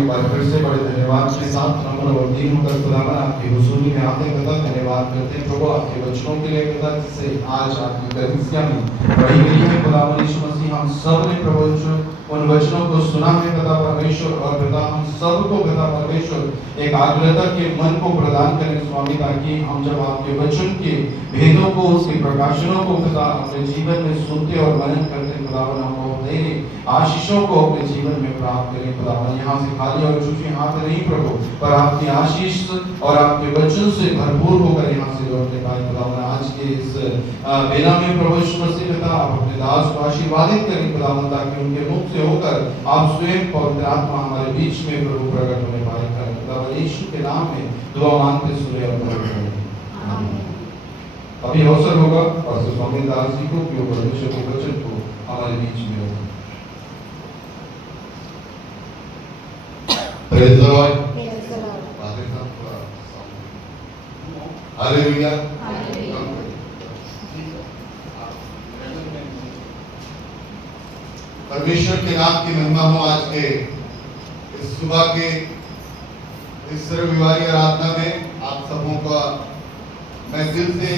एक बार फिर से बड़े धन्यवाद के साथ नमन और दीन होकर खुदावन आपकी हुजूरी में आते कदा धन्यवाद करते हैं प्रभु आपके वचनों के लिए कदा जिससे आज आपकी कलीसिया में पढ़ी गई है खुदावन यीशु मसीह हम सब ने प्रभु उन वचनों को सुना है कदा परमेश्वर और पिता हम सबको कदा परमेश्वर एक आग्रहता के मन को प्रदान करें स्वामी ताकि हम जब आपके वचन के भेदों को उसके प्रकाशनों को कदा अपने जीवन में सुनते और मनन करते खुदावन हम धैर्य आशीषों को अपने जीवन में प्राप्त करें खुदावन यहाँ से खाली और झूठे हाथ नहीं प्रभु पर आपकी आशीष और आपके वचन से भरपूर होकर यहाँ से लौटने पाए खुदावन आज के इस बेला में प्रभु यीशु मसीह पिता आप अपने दास को आशीर्वादित करें खुदावन ताकि उनके मुख से होकर आप स्वयं पवित्र आत्मा हमारे बीच में प्रभु प्रकट होने पाए करें खुदावन यीशु के नाम में दुआ मांगते सुने और आमीन। अभी अवसर होगा और स्वामी दास जी को कि परमेश्वर के वचन को हमारे बीच में होगा। Praise the Lord. Hallelujah. परमेश्वर के नाम की महिमा हो। आज के इस सुबह के इस रविवारी आराधना में आप सबों का मैं दिल से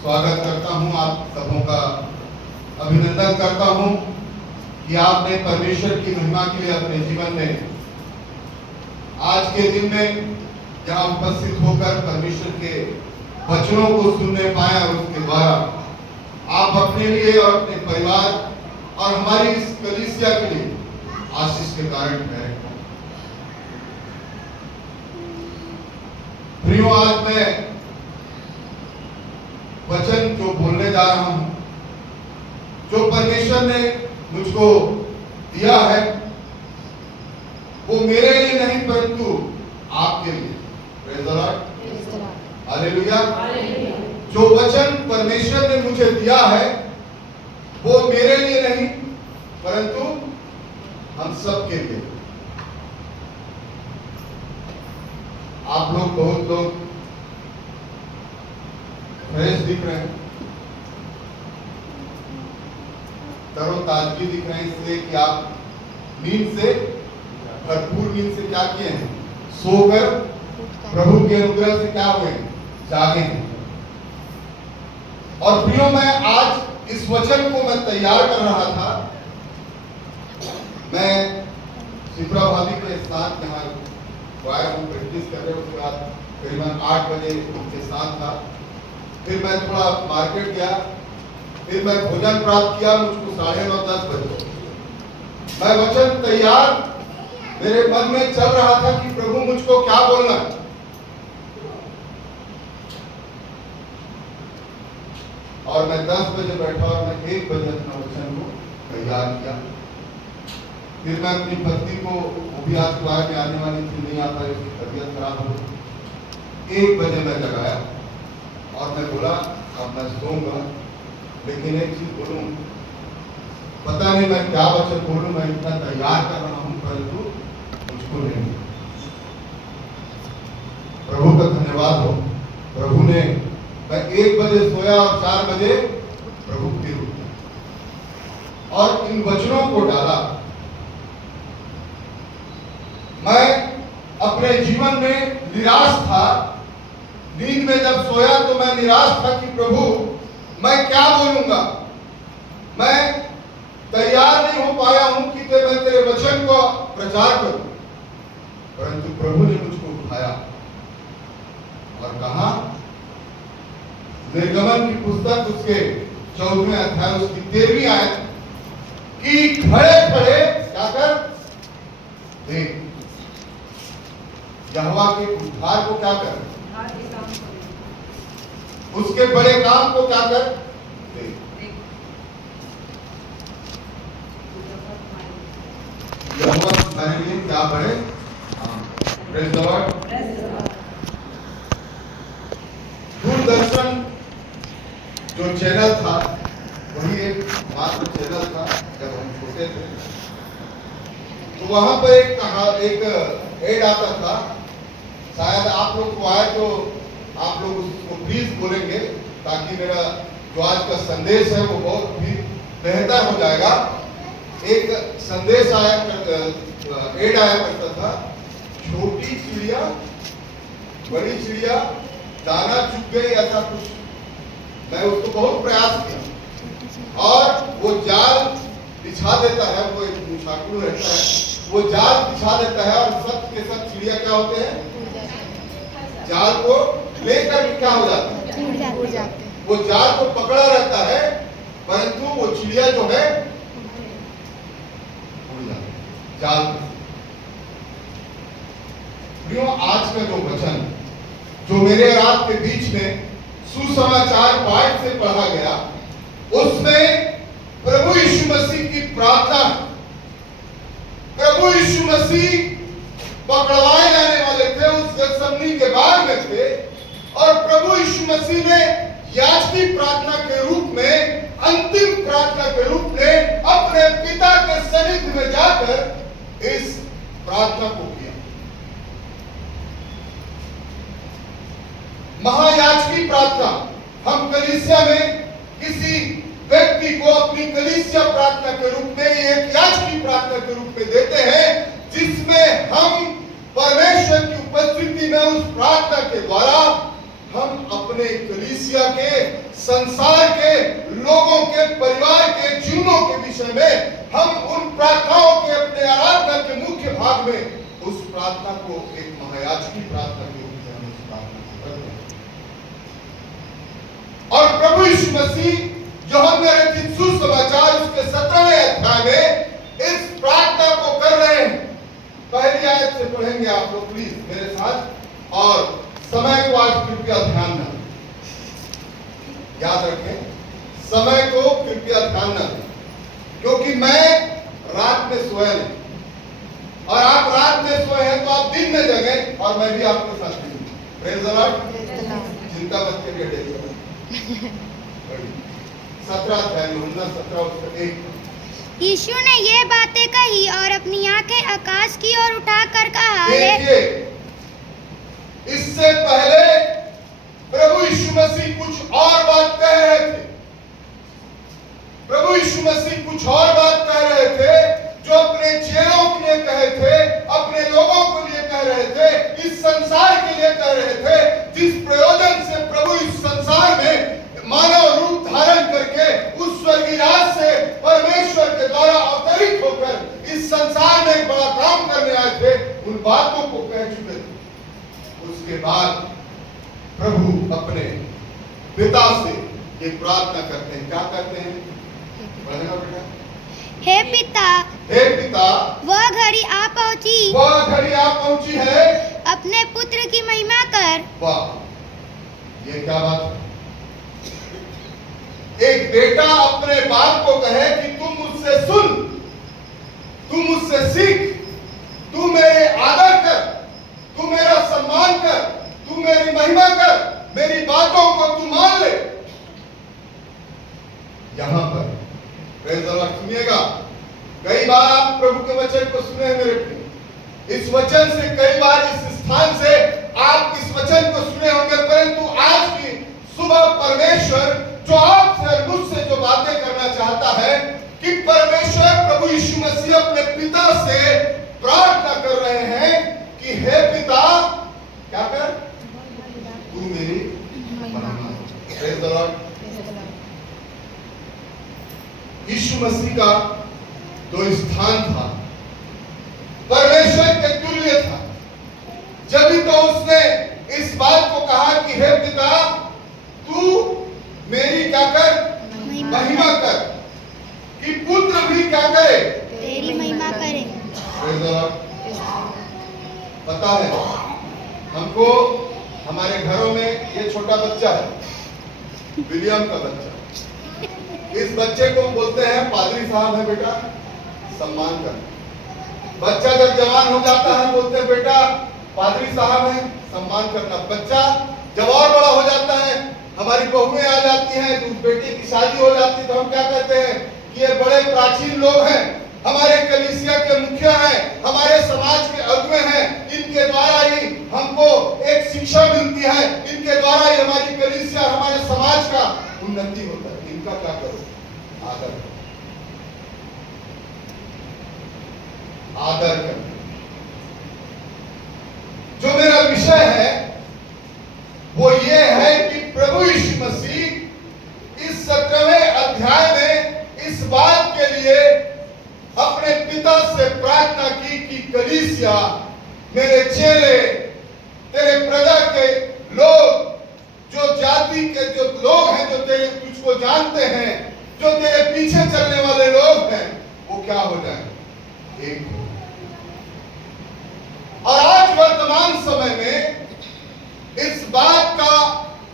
स्वागत करता हूं, आप सबों का अभिनंदन करता हूं कि आपने परमेश्वर की महिमा के लिए अपने जीवन में आज के दिन में जहां उपस्थित होकर परमेश्वर के वचनों को सुनने पाए और उसके द्वारा आप अपने लिए और अपने परिवार और हमारी इस कलीसिया के लिए आशीष के कारण ठहरे। प्रियो, आज मैं वचन जो बोलने जा रहा हूं, जो परमेश्वर ने मुझको दिया है, वो मेरे लिए नहीं परंतु आपके लिए। Praise the Lord, hallelujah. जो वचन परमेश्वर ने मुझे दिया है वो मेरे लिए नहीं परंतु हम सब के लिए। आप लोग बहुत लोग फ्रेश दिख रहे हैं, तरोताजगी दिख रहे हैं, इसलिए कि आप नींद से भरपूर नींद से क्या किए हैं, सोकर प्रभु के अनुग्रह से क्या हुए, जागे हैं। और प्रियो, मैं आज इस वचन को मैं तैयार कर रहा था। मैं शिप्रा भाभी के साथ यहाँ वायर को प्रैक्टिस कर रहे, उसके बाद करीबन 8 बजे उनके साथ था। फिर मैं थोड़ा मार्केट गया, फिर मैं भोजन प्राप्त किया, मुझको 9:30-10 बजे मैं वचन तैयार मेरे मन में चल रहा था कि प्रभु मुझको क्या बोलना है। और मैं 10 बजे बैठा और मैं 1 बजे अपना वचन को तैयार किया। फिर मैं अपनी पत्नी को, वो भी आज क्लास में आने वाली थी, नहीं आता, उसकी तबीयत खराब हो गई। 1 बजे मैं जगाया और मैं बोला अब मैं सोऊंगा, लेकिन एक चीज बोलूं, पता नहीं मैं क्या वचन बोलूं, मैं इतना तैयार कर रहा हूं परंतु मुझको नहीं। प्रभु का धन्यवाद हो, प्रभु ने, मैं 1 बजे सोया और 4 बजे प्रभु फिर उठा और इन वचनों को डाला। मैं अपने जीवन में निराश था, नींद में जब सोया तो मैं निराश था कि प्रभु मैं क्या बोलूंगा, मैं तैयार नहीं हो पाया हूं कि मैं तेरे वचन को प्रचार करूं। परंतु प्रभु ने मुझको उठाया और कहा, निर्गमन की पुस्तक उसके 14वें अध्याय उसकी 13वीं आयत कि खड़े खड़े क्या कर देख, यहोवा के उद्धार को क्या कर, उसके बड़े काम को क्या कर देख। यहोवा तुम्हारे लिए क्या बड़े। Praise the Lord. दूरदर्शन जो चैनल था वही एक मात्र चैनल था जब हम छोटे थे, तो वहां पर एक एड आता था, शायद आप लोग को आए तो आप लोग उसको प्लीज बोलेंगे ताकि मेरा जो आज का संदेश है वो बहुत भी बेहतर हो जाएगा। एक संदेश आया, एड आया करता था छोटी चिड़िया बड़ी चिड़िया दाना चुग गई, ऐसा कुछ। मैं उसको बहुत प्रयास किया और वो जाल बिछा देता है, वो एक मुछाकू रहता है, वो जाल बिछा देता है और सब के सब चिड़िया क्या होते हैं, जाल को लेकर क्या हो जाते हैं, वो जाल को पकड़ा रहता है, परंतु वो चिड़िया जो है उड़ जाती है जाल में। आज का जो वचन जो मेरे और आपके बीच में सुसमाचार पाठ से पढ़ा गया, उसमें प्रभु यीशु मसीह की प्रार्थना, प्रभु यीशु मसीह पकड़वाए जाने वाले थे, उस गतसमनी के बाग में थे, और प्रभु यीशु मसीह ने याजकी प्रार्थना के रूप में, अंतिम प्रार्थना के रूप में अपने पिता के सन्निधि में जाकर इस प्रार्थना को किया। महायाजकी प्रार्थना हम कलीसिया में किसी व्यक्ति को अपनी कलीसिया प्रार्थना के रूप में, एक याजकी प्रार्थना के रूप में देते हैं, जिसमें हम परमेश्वर की उपस्थिति में उस प्रार्थना के द्वारा हम अपने कलीसिया के, संसार के लोगों के, परिवार के जीवनों के विषय में हम उन प्रार्थनाओं के, अपने आराधना के मुख्य भाग में उस प्रार्थना को एक महायाजकी प्रार्थना के रूप में हम उस प्रार्थना को करते हैं। और प्रभु यीशु मसीह यूहन्ना रचित सुसमाचार उसके 17वें अध्याय में इस प्रार्थना को कर रहे हैं। पहली आयत से पढ़ेंगे आप लोग प्लीज मेरे साथ, और समय को आज कृपया ध्यान न दें, याद रखें, समय को कृपया ध्यान न दें, क्योंकि मैं रात में सोया नहीं, और आप रात में सोए हैं तो आप दिन में जगें, और मैं भी आपके साथ हूं। Praise the Lord. चिंता मत करिए, डेली 17 अध्याय यूहन्ना 17:1। यीशु ने ये बातें कही और अपनी आंखें आकाश की ओर उठाकर कहा, देखिए, इससे पहले प्रभु यीशु मसीह कुछ और बात कह रहे थे। प्रभु यीशु मसीह कुछ और बात कह रहे थे, जो अपने चेलों के लिए कहे थे, अपने लोगों के लिए कह रहे थे, इस संसार के लिए कह रहे थे, जिस प्रयोजन से प्रभु इस संसार में मानव रूप धारण करके उस स्वर्गीय राज से परमेश्वर के द्वारा अवतरित होकर इस संसार में एक बड़ा काम करने आए थे, उन बातों को कह चुके थे। उसके बाद प्रभु अपने पिता से ये प्रार्थना करते हैं। क्या करते हैं? पढ़ेगा बेटा। हे पिता, हे पिता, वह घड़ी आ पहुंची, वह घड़ी आ पहुंची है, अपने पुत्र की महिमा कर। वाह, ये क्या बात है? एक बेटा अपने बाप को कहे कि तुम मुझसे सुन, तुम मुझसे सीख, तू मेरे आदर कर, तू मेरा सम्मान कर, तू मेरी महिमा कर, मेरी बातों को तू मान ले। यहां पर प्रेज़ द लॉर्ड सुनिएगा, कई बार आप प्रभु के वचन को सुने हैं मेरे प्रिय, इस वचन से कई बार इस स्थान से आप इस वचन को सुने होंगे, परंतु आज की सुबह परमेश्वर जो आपसे और मुझसे जो बातें करना चाहता है कि परमेश्वर प्रभु यीशु मसीह अपने पिता से प्रार्थना कर रहे हैं कि हे पिता, क्या कर, तू मेरी महिमा कर। Praise the lord. यीशु मसीह का जो स्थान था परमेश्वर के तुल्य था, जब तो उसने इस बात को कहा कि हे पिता, तू मेरी क्या कर, महिमा कर, कि पुत्र भी क्या करे, तेरी महिमा करे। पता है हमको, हमारे घरों में ये छोटा बच्चा है, विलियम का बच्चा, इस बच्चे को बोलते हैं पादरी साहब है बेटा, सम्मान कर। बच्चा जब जवान हो जाता है बोलते हैं बेटा पादरी साहब है, सम्मान करना। बच्चा जब और बड़ा हो जाता है, हमारी बहुएं आ जाती हैं, तो उस बेटे की शादी हो जाती है, तो हम क्या कहते हैं कि ये बड़े प्राचीन लोग हैं, हमारे कलीसिया के मुखिया हैं, हमारे समाज के अगुवे हैं, इनके द्वारा ही हमको एक शिक्षा मिलती है, इनके द्वारा ही हमारी कलीसिया, हमारे समाज का उन्नति होता है। इनका क्या करो, आदर करो, आदर करो। कलीसिया, मेरे चेले, तेरे प्रजा के लोग, जो जाति के जो लोग हैं, जो तेरे तुझको जानते हैं, जो तेरे पीछे चलने वाले लोग हैं, वो क्या हो जाए? एक हो। और आज वर्तमान समय में इस बात का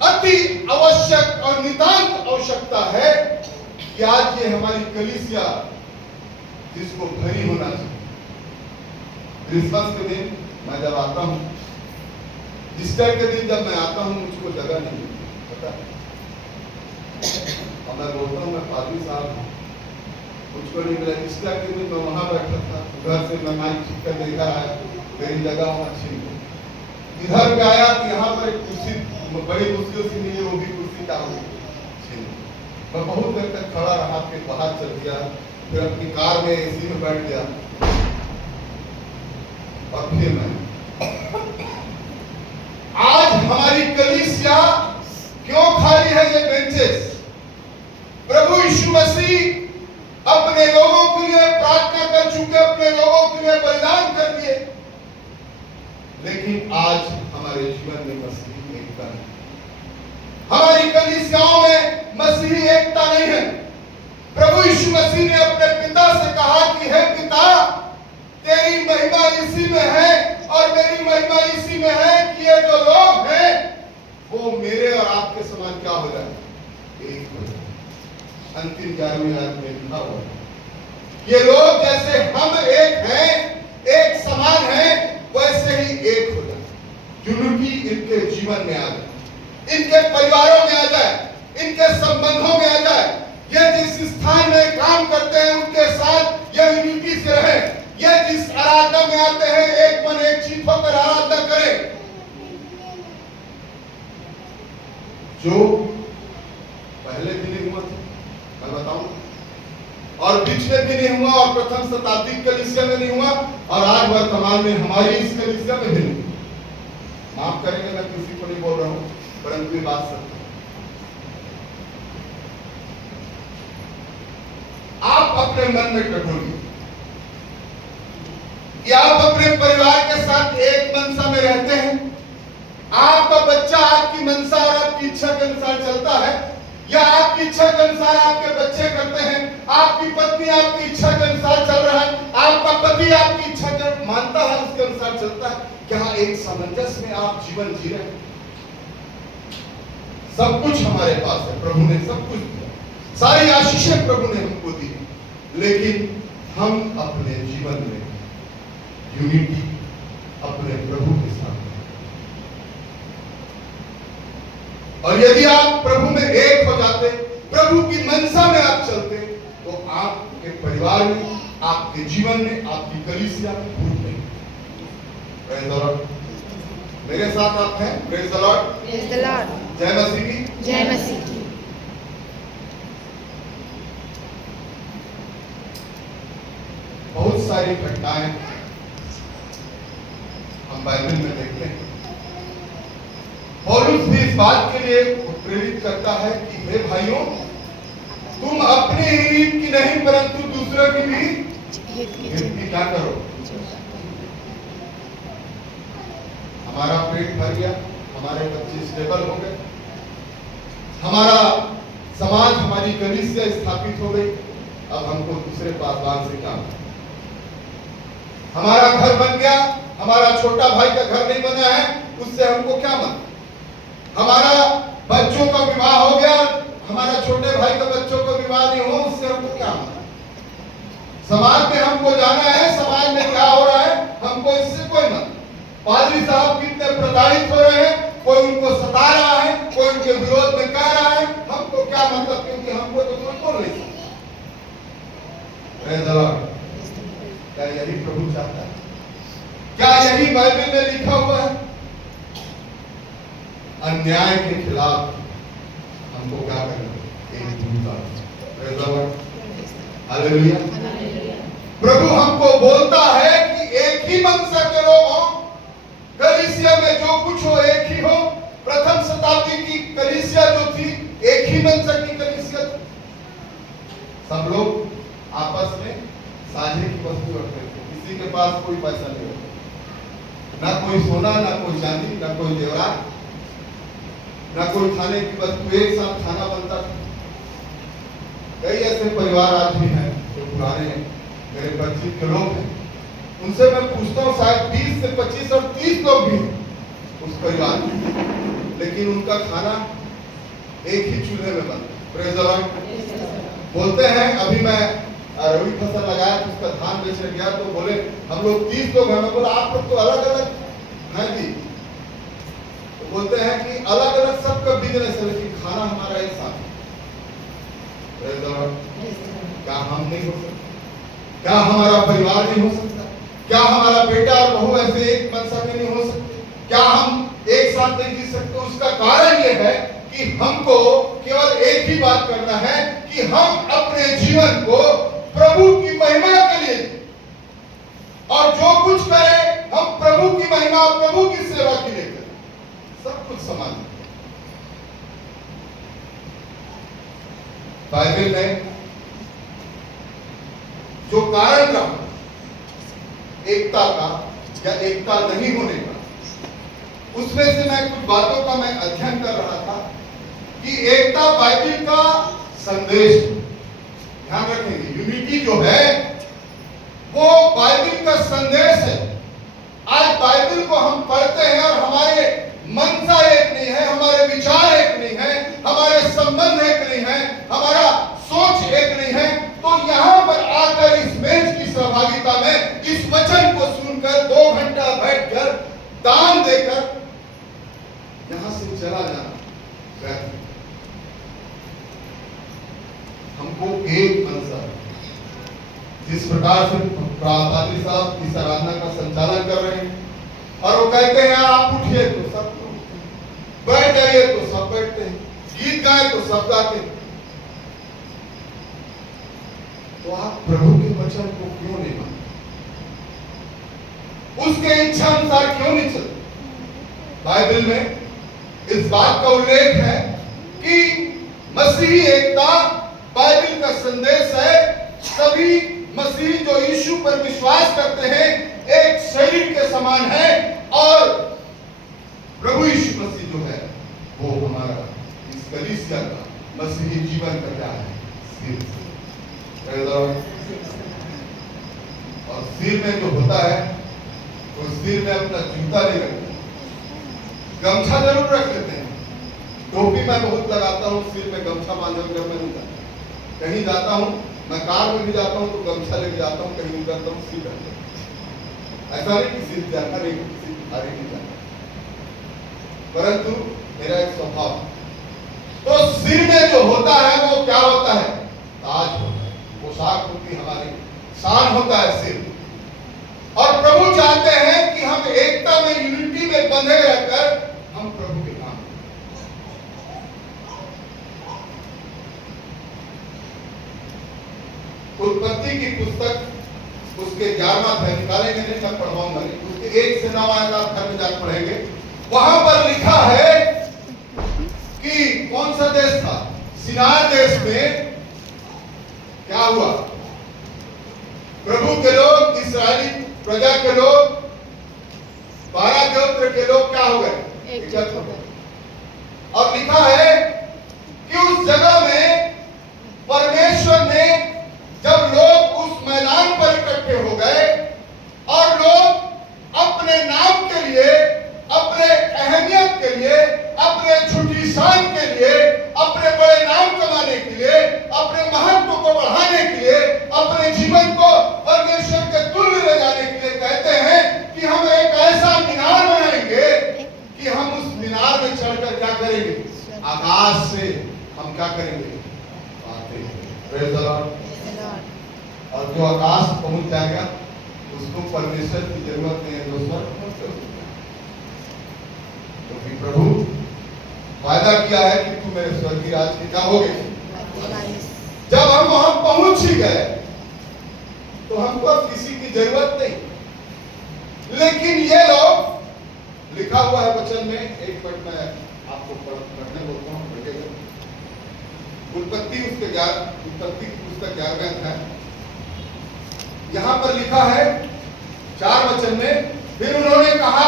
अति आवश्यक और नितांत आवश्यकता है कि आज ये हमारी कलीसिया जिसको भरी होना चाहिए। क्रिसमस के दिन मैं जब आता हूं, ईस्टर के दिन जब मैं आता हूं, मुझको जगह नहीं मिलती, पता है? और मैं बोलता हूं मैं पादरी साहब हूं, मुझको नहीं मिला। ईस्टर के दिन मैं वहां बैठा था, उधर से मैं माइक ठीक कर लेकर आया, मेरी जगह वहां छीन गई। इधर पे आया कि यहाँ पर एक कुर्सी बड़ी मुश्किल से मिली, वो भी कुर्सी क्या हुई छीन गई। मैं बहुत देर तक खड़ा रहा, फिर बाहर चल गया, फिर अपनी कार में एसी में बैठ गया, और फिर मैं आज हमारी कलीसिया क्यों खाली है? ये बेंचेस प्रभु यीशु मसीह अपने लोगों के लिए प्रार्थना कर चुके, अपने लोगों के लिए बलिदान कर दिए, लेकिन आज हमारे जीवन में मसीही एकता नहीं। हमारी कलीसियाओं में मसीही एकता नहीं है। प्रभु यीशु मसीह ने अपने पिता से कहा कि हे पिता, तेरी महिमा इसी में है और मेरी महिमा इसी में है कि ये जो लोग हैं वो मेरे और आपके समान क्या हो जाए? एक हो जाए। अंतिम 11वीं आयत में लिखा हुआ है, ये लोग जैसे हम एक हैं, एक समान हैं, वैसे ही एक हो जाए। यूनिटी इनके जीवन में आ जाए, इनके परिवारों में आ जाए, इनके संबंधों में आ जाए। ये जिस स्थान में काम करते हैं उनके साथ ये यूनिटी से रहे। ये जिस आराधना में आते हैं, एक मन एक चित्त होकर आराधना करें। जो पहले भी नहीं हुआ था, मैं बताऊं, और पिछले भी नहीं हुआ, और प्रथम शताब्दी कलीसिया में नहीं हुआ, और आज वर्तमान में हमारी इस कलीसिया में भी नहीं। माफ करेंगे, मैं किसी को नहीं बोल रहा हूं, परंतु ये बात सत्य है। आप अपने मन में कठोरिए कि आप अपने परिवार के साथ एक मनसा में रहते हैं, आपका बच्चा आपकी मनसा और आपकी इच्छा के अनुसार चलता है, या आपकी इच्छा के अनुसार आपके बच्चे करते हैं, आपकी पत्नी आपकी इच्छा के अनुसार चल रहा है, आपका पति आपकी इच्छा के मानता है, उसके अनुसार चलता है। क्या एक सामंजस्य में आप जीवन जी रहे हैं? सब कुछ हमारे पास है, प्रभु ने सब कुछ दिया, सारी आशीषें प्रभु ने हमको दी, लेकिन हम अपने जीवन में यूनिटी अपने प्रभु के साथ, और यदि आप प्रभु में एक हो जाते, प्रभु की मनसा में आप चलते, तो आपके परिवार में, आपके जीवन में, आपकी कलीसिया में भूत नहीं। Praise the Lord. मेरे साथ आप हैं? Praise the Lord. Praise the Lord. जय मसीह की। जय मसीह की। बहुत सारी घटनाएं हम बाइबल में देखते हैं। पौलुस भी इस बात के लिए प्रेरित करता है कि हे भाइयों, तुम अपने ही हित की नहीं परंतु दूसरों की भी हित की क्या करो। हमारा पेट भर गया, हमारे बच्चे स्टेबल हो गए, हमारा समाज, हमारी कलीसिया स्थापित हो गई, अब हमको दूसरे पासवान से क्या? हमारा घर बन गया, हमारा छोटा भाई का घर नहीं बना है, उससे हमको क्या मतलब? हमारा बच्चों का विवाह हो गया, हमारा छोटे भाई का बच्चों का विवाह नहीं हो, उससे हमको क्या मतलब? समाज में हमको जाना है, समाज में क्या हो रहा है, हमको इससे कोई मतलब। पादरी साहब कितने प्रताड़ित हो रहे हैं, कोई उनको सता रहा है, कोई उनके विरोध में कह रहा है, हमको क्या मतलब, क्योंकि हमको तो कोई बोल नहीं सकता। Praise the Lord. क्या यही प्रभु चाहता है? क्या यही बाइबल में लिखा हुआ है? अन्याय के खिलाफ हमको क्या करना है? एकजुटता। Praise the Lord. हालेलुया। प्रभु हमको बोलता है कि एक ही मनसा के लोग हो, कलीसिया में जो कुछ हो एक ही हो। प्रथम शताब्दी की कलीसिया जो थी, एक ही मनसा की कलीसिया थी। सब लोग आपस में साझे की वस्तु रखते थे, किसी के पास कोई पैसा नहीं होता। ना कोई सोना, ना कोई चांदी, ना कोई जेवरात, ना कोई खाने की वस्तु, एक साथ खाना बनता था। कई ऐसे परिवार आज भी हैं जो पुराने मेरे परिचित के लोग हैं, उनसे मैं पूछता हूँ, शायद 20 से 25 और 30 लोग भी हैं उस परिवार में, लेकिन उनका खाना एक ही चूल्हे में बनता। Praise the Lord. बोलते हैं, अभी मैं रबी फसल लगाया तो उसका धान बेचने गया तो बोले हम लोग 30 लोग हैं। मैं बोला आप लोग तो अलग अलग हैं जी। तो बोलते हैं कि अलग अलग सबका बिजनेस है लेकिन खाना हमारा एक साथ है। Praise the Lord. क्या हम नहीं हो सकते? क्या हमारा परिवार नहीं हो सकता? क्या हमारा बेटा और बहू ऐसे एक मनसा में नहीं हो सकते? क्या हम एक साथ नहीं जी सकते? उसका कारण यह है कि हमको केवल एक ही बात करना है कि हम अपने जीवन को प्रभु की महिमा के लिए, और जो कुछ करें हम प्रभु की महिमा, प्रभु की सेवा के लिए करें। सब कुछ समान है। बाइबल में जो कारण रहा एकता का या एकता नहीं होने का, उसमें से मैं कुछ बातों का मैं अध्ययन कर रहा था कि एकता बाइबल का संदेश, ध्यान रखेंगे, यूनिटी जो है वो बाइबल का संदेश है। आज बाइबल को हम पढ़ते हैं और हमारे मनसा एक नहीं है, हमारे विचार एक नहीं है, हमारे संबंध एक नहीं है, हमारा सोच एक नहीं है, तो यहाँ पर आकर इस मेज की सहभागिता में इस वचन को सुनकर 2 घंटा बैठकर दान देकर यहां से चला जाना, हमको एक मनसा, जिस प्रकार से पादरी साहब इस आराधना का संचालन कर रहे हैं और वो कहते हैं आप उठिए तो सब बैठ जाइए तो सब बैठते हैं, गीत गाए तो सब गाते हैं। तो आप प्रभु के वचन को क्यों नहीं मानते? उसके इच्छा अनुसार क्यों नहीं चलते? बाइबल में इस बात का उल्लेख है कि मसीही एकता बाइबल का संदेश है। सभी मसीह जो यीशु पर विश्वास करते हैं एक शरीर के समान है, और प्रभु यीशु मसीह जो है वो हमारा इस कलीसिया का मसीही जीवन का क्या है? सिर। और सिर में जो होता है वो सिर में अपना जूता नहीं रखता, गमछा जरूर रख लेते हैं। टोपी मैं बहुत लगाता हूँ, सिर में गमछा बांधे हुए मैं नहीं जाता। कहीं जाता हूँ, मैं कार में भी जाता हूँ तो गमछा लेके जाता हूँ, कहीं उतरता हूँ सिर रखता हूँ। ऐसा नहीं कि सिर जाता नहीं, सिर भारी नहीं जाता, परंतु मेरा एक स्वभाव। तो सिर में जो होता है वो क्या होता है? ताज होता है, पोशाक होती है, हमारी शान होता है सिर। और प्रभु चाहते हैं कि हम एकता में, यूनिटी में बंधे रहकर हम प्रभु के काम। उत्पत्ति की पुस्तक उसके 11वां अध्याय निकालेंगे, नहीं मैं पढ़वाऊंगा नहीं, उसके 1 से 9 आयत आप घर में जाकर पढ़ेंगे। वहां पर लिखा है कि कौन सा देश था? सिनार देश में क्या हुआ? प्रभु के लोग, इस्राएली प्रजा के लोग, 12 गोत्र के लोग क्या हो गए? एकजुट हो गए। और लिखा है कि उस जगह में परमेश्वर ने, जब लोग उस मैदान पर इकट्ठे हो गए और लोग अपने नाम के लिए, अपने अहमियत के लिए, अपने झूठी शान के लिए, अपने बड़े नाम कमाने के लिए, अपने महत्व को बढ़ाने के लिए, अपने जीवन को परमेश्वर के तुल्य ले जाने के लिए कहते हैं कि हम एक ऐसा मीनार बनाएंगे कि हम उस मीनार में चढ़कर क्या करेंगे? आकाश से हम क्या करेंगे? बातें। Praise the Lord. और जो आकाश पहुंच जाएगा उसको परमेश्वर की जरूरत नहीं है दोस्तों, क्योंकि प्रभु वायदा किया है कि तू मेरे स्वर्गीय राज के क्या होगे। जब हम वहां पहुंच ही गए तो हमको अब किसी की जरूरत नहीं। लेकिन ये लोग, लिखा हुआ है वचन में, एक मिनट में आपको पढ़ने बोलता हूँ, उत्पत्ति उसके 11वें अध्याय, यहां पर लिखा है 4 वचन में, फिर उन्होंने कहा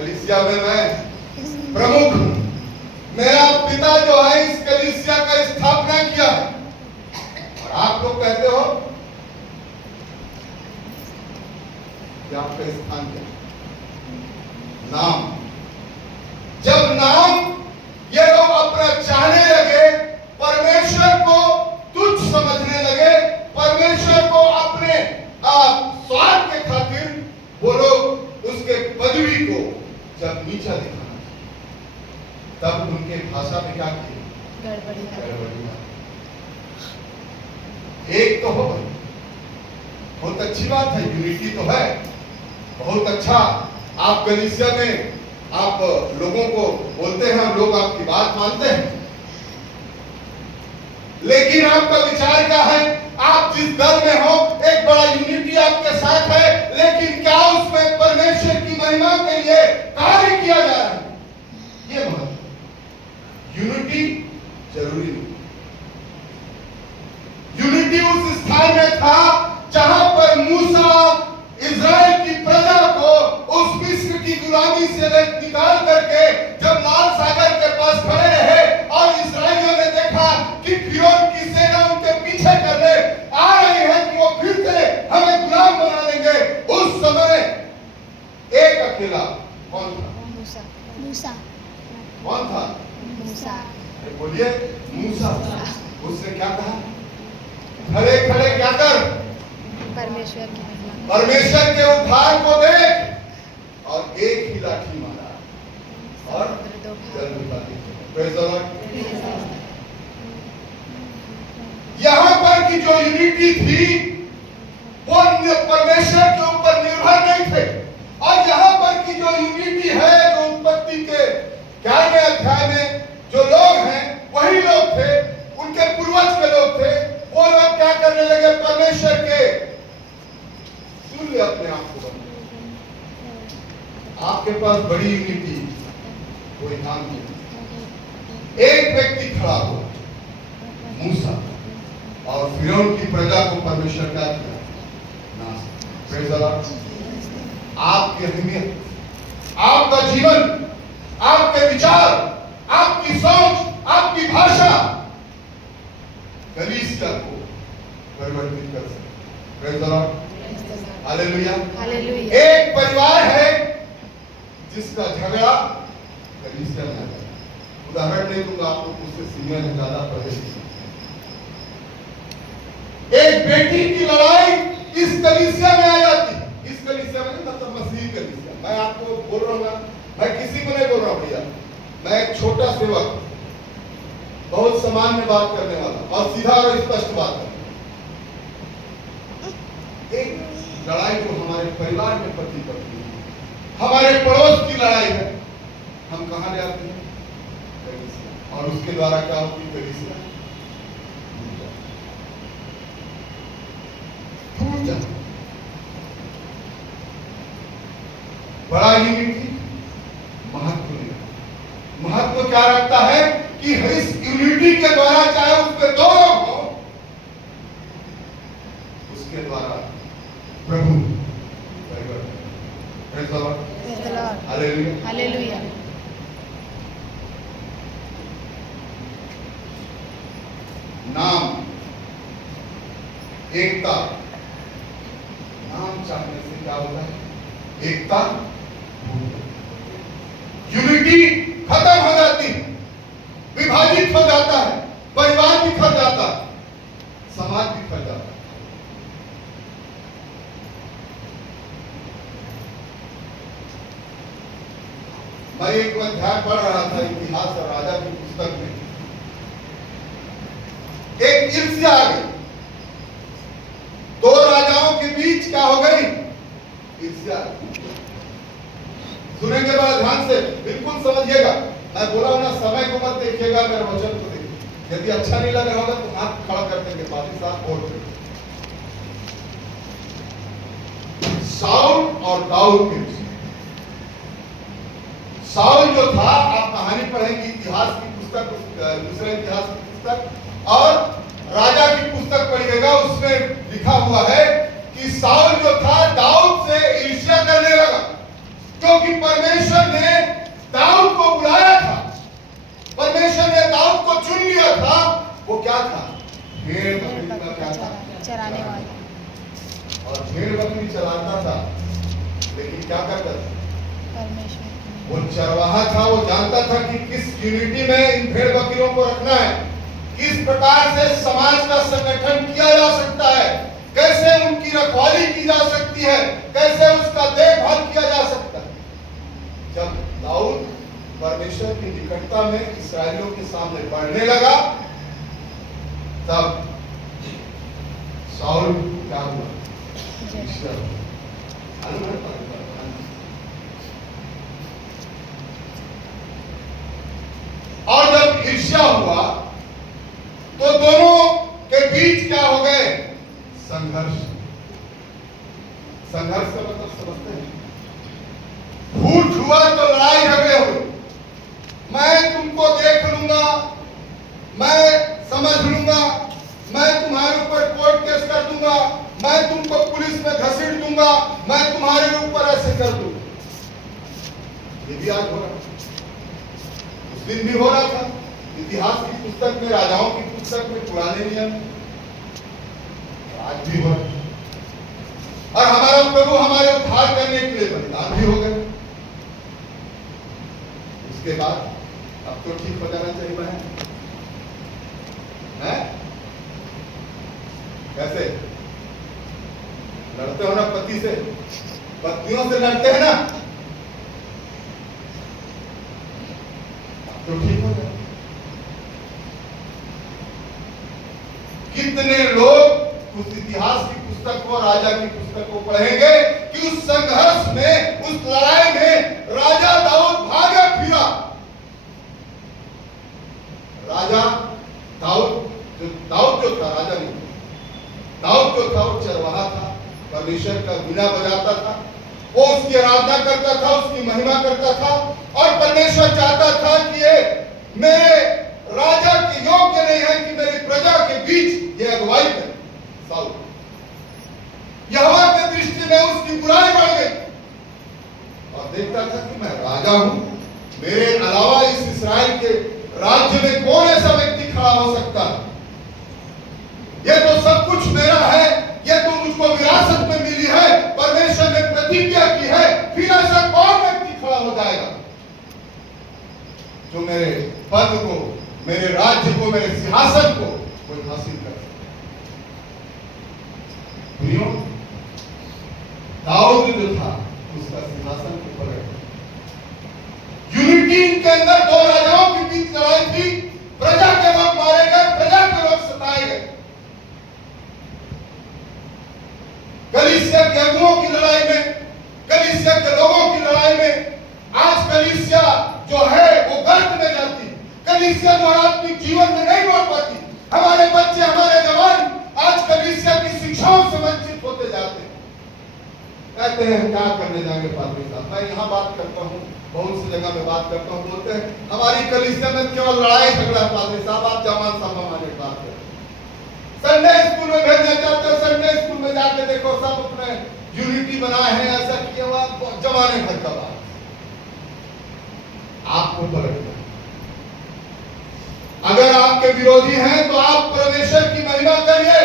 कलीसिया में मैं प्रमुख हूं। मेरा पिता जो है इस कलीसिया का स्थापना किया है। और आप लोग कहते हो कि आपका स्थान क्या है? नाम। जब नाम ये लोग अपना चाहने लगे, परमेश्वर को तुच्छ समझने लगे, परमेश्वर को अपने स्वार्थ के खातिर वो लोग उसके पदवी को जब नीचा दिखाना, तब उनके भाषा में क्या किए? गड़बड़ी। एक तो हो गई, बहुत अच्छी बात है, यूनिटी तो है, बहुत अच्छा। आप कलीसिया में आप लोगों को बोलते हैं, हम लोग आपकी बात मानते हैं, लेकिन आपका विचार क्या है? आप जिस दल में हो, एक बड़ा यूनिटी आपके साथ है, लेकिन क्या उसमें परमेश्वर की महिमा के लिए कार्य किया जा रहा है? ये महत्व। यूनिटी जरूरी नहीं। यूनिटी उस स्थान में था जहां पर मूसा इज़राइल की प्रजा को उस मिस्र की गुलामी से निकाल करके जब लाल सागर के पास खड़े रहे और इस्राएलियों ने देखा कि फिरौन की सेना उनके पीछे करने आ रही है कि वो फिर से हमें गुलाम बना लेंगे, उस समय एक अकेला कौन था? मूसा। कौन था? मूसा। बोलिए, मूसा। उसने क्या कहा? खड़े खड़े क्या कर? परमेश्वर के उद्धार को देख। और एक ही लाठी मारा और जल बुझा दी। Praise the Lord. यहां पर की जो यूनिटी थी वो परमेश्वर के ऊपर निर्भर नहीं थे। और यहां पर की जो यूनिटी है, जो उत्पत्ति के 11वें अध्याय में जो लोग हैं वही लोग थे, उनके पूर्वज के लोग थे। वो लोग क्या करने लगे? परमेश्वर के तुल्य अपने आप को बना। आपके पास बड़ी यूनिटी कोई काम नहीं। एक व्यक्ति खड़ा हुआ, मूसा, और फिरौन की प्रजा को परमेश्वर क्या किया? नाश। Praise the Lord. आपकी अहमियत, आपका जीवन, आपके विचार, आपकी सोच, आपकी भाषा कलीसिया को परिवर्तित कर सकते। Praise the Lord. Hallelujah. Hallelujah. एक परिवार है जिसका झगड़ा कलीसिया में आता है। उदाहरण नहीं दूंगा, आप लोग मुझसे सीनियर है, ज्यादा पढ़े लिखे। एक बेटी की लड़ाई इस कलीसिया में आ जाती है। इस कलीसिया में मतलब मसीही कलीसिया। मैं आपको बोल रहा हूँ ना, मैं किसी को नहीं बोल रहा हूँ भैया, मैं एक छोटा सेवक, बहुत सामान्य बात करने वाला और सीधा और स्पष्ट बात करने। एक लड़ाई जो हमारे परिवार में पति पत्नी, हमारे पड़ोस की लड़ाई है, हम कहां ले आते हैं? कलीसिया। और उसके द्वारा क्या होती है? कलीसिया टूट जाती। बड़ा यूनिटी महत्व नहीं। महत्व क्या रखता है कि इस यूनिटी के द्वारा, चाहे उसके दो लोग हो, उसके द्वारा प्रभु परिवर्तन। Praise the Lord. Hallelujah. Hallelujah. नाम, एकता। नाम चाहने से क्या होता है? एकता। यूनिटी खत्म हो जाती है, विभाजित हो जाता है, परिवार बिखर जाता है, समाज बिखर जाता है। मैं एक अध्याय पढ़ रहा था इतिहास और राजा की पुस्तक में। एक ईर्ष्या आ गई, दो राजाओं के बीच क्या हो गई? ईर्ष्या। सुनेंगे बड़ा ध्यान से, बिल्कुल समझिएगा। मैं बोला हूं ना, समय को मत देखिएगा, मेरे वचन को देखिए। यदि अच्छा नहीं लग रहा होगा तो हाथ खड़ा कर देंगे, पाजी साहब बोल रहे। साउल और दाऊद के बीच। साउल जो था, आप कहानी पढ़ेंगे इतिहास की पुस्तक, दूसरे इतिहास की पुस्तक और राजा की पुस्तक पढ़िएगा, उसमें लिखा हुआ है कि साउल जो था दाऊद से ईर्ष्या करने लगा, क्योंकि क्योंकि परमेश्वर ने दाऊद को बुलाया था, परमेश्वर ने दाऊद को चुन लिया था। वो क्या था? भेड़ बकरी का क्या था? चराने वाला। और भेड़ बकरी चलाता था, लेकिन क्या करता था? परमेश्वर वो चरवाहा था, वो जानता था कि किस यूनिटी में इन भेड़ बकरियों को रखना है, किस प्रकार से समाज का संगठन किया जा सकता है, कैसे उनकी रखवाली की जा सकती है, कैसे उसका देखभाल किया जा सकता है। जब दाऊद परमेश्वर की निकटता में इस्राएलियों के सामने बढ़ने लगा, तब शाऊल क्या हुआ? और जब ईर्ष्या हुआ तो दोनों के बीच क्या हो गए? संघर्ष। संघर्ष का मतलब समझते हैं? फूट हुआ तो लड़ाई झगड़े हुए। मैं तुमको देख लूंगा, मैं समझ लूंगा, मैं तुम्हारे ऊपर कोर्ट केस कर दूंगा, मैं तुमको पुलिस में घसीट दूंगा, मैं तुम्हारे ऊपर ऐसे कर दूंगा। ये भी आज हो रहा है, उस दिन भी हो रहा था। इतिहास की पुस्तक में, राजाओं की पुस्तक में पुराने नियम, आज भी हो रहा है। और हमारा प्रभु हमारे उद्धार करने के लिए बलिदान भी हो गए। उसके बाद अब तो ठीक हो जाना चाहिए बहन, है? कैसे लड़ते हो ना पति से, पत्नियों से लड़ते हैं ना, अब तो ठीक हो जाए। कितने लोग उस इतिहास की पुस्तक को, राजा की पुस्तक को पढ़ेंगे कि उस संघर्ष में, उस लड़ाई में राजा दाऊद भागा फिरा। राजा दाऊद जो था, राजा नहीं, दाऊद जो था वो चरवाहा था, परमेश्वर का वीणा बजाता था, वो उसकी आराधना करता था, उसकी महिमा करता था। और परमेश्वर चाहता था कि ये मेरे राजा के योग्य नहीं है कि मेरी प्रजा के बीच ये अगुवाई करे। साउल यहोवा की दृष्टि में उसकी बुराई बढ़ गई और देखता था कि मैं राजा हूं, मेरे अलावा इस इस्राएल के राज्य में कौन ऐसा व्यक्ति खड़ा हो सकता है? ये तो सब कुछ मेरा है, ये तो मुझको विरासत में मिली है, परमेश्वर ने प्रतिज्ञा की है, फिर ऐसा कौन व्यक्ति खड़ा हो जाएगा जो मेरे पद को, मेरे राज्य को, मेरे सिंहासन को कोई हासिल कर सके? दाऊद जो था उसका सिंहासन को पलट, यूनिटी के अंदर दो राजाओं के बीच लड़ाई थी, प्रजा के लोग मारे गए, प्रजा के लोग सताए गए। कलीसिया के अगुओं की लड़ाई में, कलीसिया के लोगों की लड़ाई में आज कलीसिया जो है वो गर्त में जाती, कलीसिया जो आत्मिक जीवन में नहीं बढ़ पाती। हमारे बच्चे, हमारे जवान आज कलीसिया की शिक्षाओं से वंचित होते जाते हैं। कहते हैं क्या करने जाएंगे पादरी साहब? मैं यहाँ बात करता हूँ, बहुत सी जगह में बात करता हूँ, बोलते हैं हमारी कलीसिया में केवल लड़ाई झगड़ा है। पादरी साहब आप जवान साहब हमारे बात करें, संडे स्कूल में भेजना चाहते हो, संडे स्कूल में जाके देखो सब अपने यूनिटी बनाए हैं, ऐसा किया हुआ, जमाने भर का बात। आपको पलटना, अगर आपके विरोधी हैं तो आप परमेश्वर की महिमा करिए,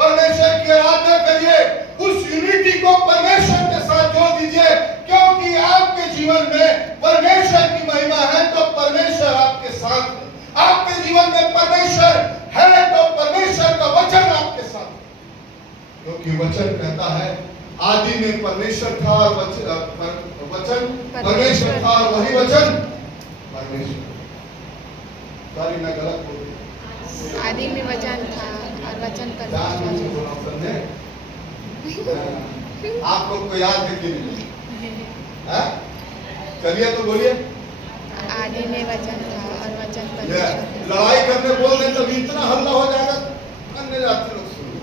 परमेश्वर की आराधना करिए, उस यूनिटी को परमेश्वर के साथ जोड़ दीजिए, क्योंकि आपके जीवन में परमेश्वर की महिमा है तो परमेश्वर आपके साथ है। आपके जीवन में परमेश्वर है तो परमेश्वर का वचन आपके साथ, क्योंकि वचन कहता है आदि में परमेश्वर था और वचन परमेश्वर था और वही वचन परमेश्वर। सॉरी मैं गलत बोल दिया, आदि में वचन था और वचन परमेश्वर। आप लोग को याद है कि नहीं? चलिए तो बोलिए, आदि में वचन था और वचन परमेश्वर। लड़ाई करने बोल रहे तभी इतना हल्ला हो जाएगा, अन्य जाति लोग सुनो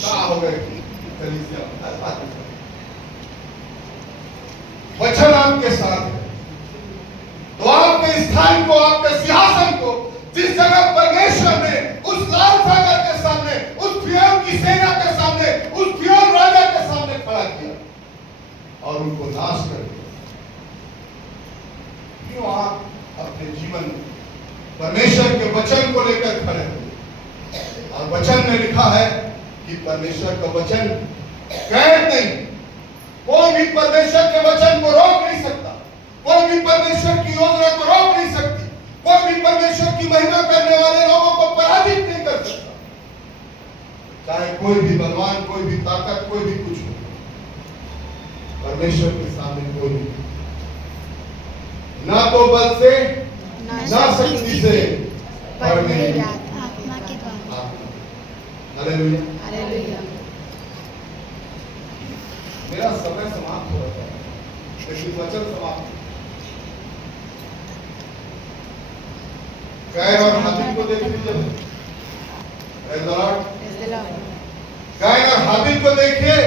क्या हो गए। वचन आपके साथ है तो आपके स्थान को, आपके सिंहासन को, जिस जगह परमेश्वर ने उस लाल सागर के सामने, उस फिरौन की सेना के सामने, उस फिरौन राजा के सामने खड़ा किया और उनको नाश कर दिया, क्यों आप अपने जीवन में परमेश्वर के वचन को लेकर खड़े हो। और वचन में लिखा है कि परमेश्वर का वचन कैद नहीं, कोई भी परमेश्वर के वचन को रोक नहीं सकता, कोई भी परमेश्वर की योजना को रोक नहीं सकती, कोई भी परमेश्वर की महिमा करने वाले लोगों को पराजित नहीं कर सकता, चाहे कोई भी बलवान, कोई भी ताकत, कोई भी कुछ हो। परमेश्वर के सामने कोई नहीं, ना तो बल से ना शक्ति से पर मेरी आत्मा के द्वारा। हालेलुया। हालेलुया। मेरा समय समाप्त हो रहा है, लेकिन वचन समाप्त। गाय और हाथी को देख लीजिए, गाय और हाथी को देखिए,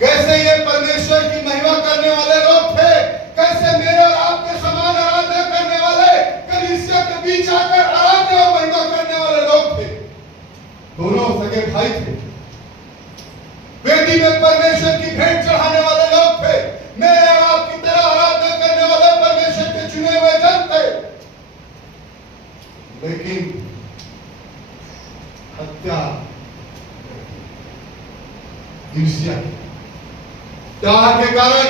कैसे ये परमेश्वर की महिमा करने वाले लोग थे, कैसे मेरे और आपके समान आराधना करने वाले कलीसिया के बीच आकर आराधना और महिमा करने वाले लोग थे। दोनों सगे भाई थे, वेदी में परमेश्वर की भेंट चढ़ाने वाले लोग थे, मेरे और आपकी तरह आराधना करने वाले परमेश्वर के चुने हुए जन थे। लेकिन हत्या, ईर्ष्या, त्याग के कारण,